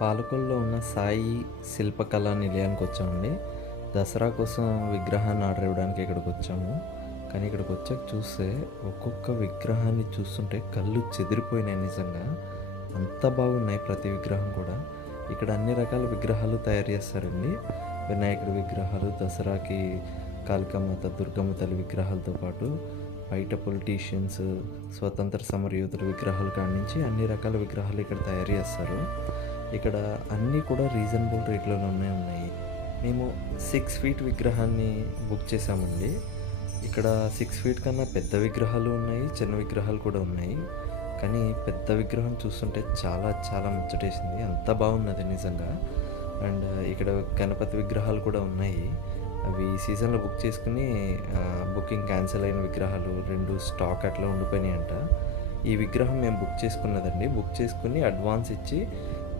పాలకొల్లో ఉన్న సాయి శిల్పకళా నిలయానికి వచ్చామండి. దసరా కోసం విగ్రహాన్ని ఆర్డర్ ఇవ్వడానికి ఇక్కడికొచ్చాము. కానీ ఇక్కడికొచ్చాక చూస్తే ఒక్కొక్క విగ్రహాన్ని చూస్తుంటే కళ్ళు చెదిరిపోయినాయి నిజంగా. అంత బాగున్నాయి ప్రతి విగ్రహం కూడా. ఇక్కడ అన్ని రకాల విగ్రహాలు తయారు చేస్తారండి. వినాయకుడి విగ్రహాలు, దసరాకి కాళికామాత, దుర్గమ్మ తల్లి విగ్రహాలతో పాటు బయట పొలిటీషియన్స్, స్వతంత్ర సమరయోధుల విగ్రహాలు కాడి నుంచి అన్ని రకాల విగ్రహాలు ఇక్కడ తయారు చేస్తారు. ఇక్కడ అన్నీ కూడా రీజనబుల్ రేట్‌లోనే ఉన్నాయి. మేము 6 ఫీట్ విగ్రహాన్ని బుక్ చేసామండి. ఇక్కడ 6 ఫీట్ కన్నా పెద్ద విగ్రహాలు ఉన్నాయి, చిన్న విగ్రహాలు కూడా ఉన్నాయి. కానీ పెద్ద విగ్రహం చూస్తుంటే చాలా చాలా ముచ్చటేసింది. అంత బాగున్నది నిజంగా. అండ్ ఇక్కడ గణపతి విగ్రహాలు కూడా ఉన్నాయి. అవి సీజన్‌లో బుక్ చేసుకొని బుకింగ్ క్యాన్సిల్ అయిన విగ్రహాలు 2 స్టాక్ అట్లా ఉండిపోయినాయంట. ఈ విగ్రహం మేము బుక్ చేసుకున్నదండి. బుక్ చేసుకొని అడ్వాన్స్ ఇచ్చి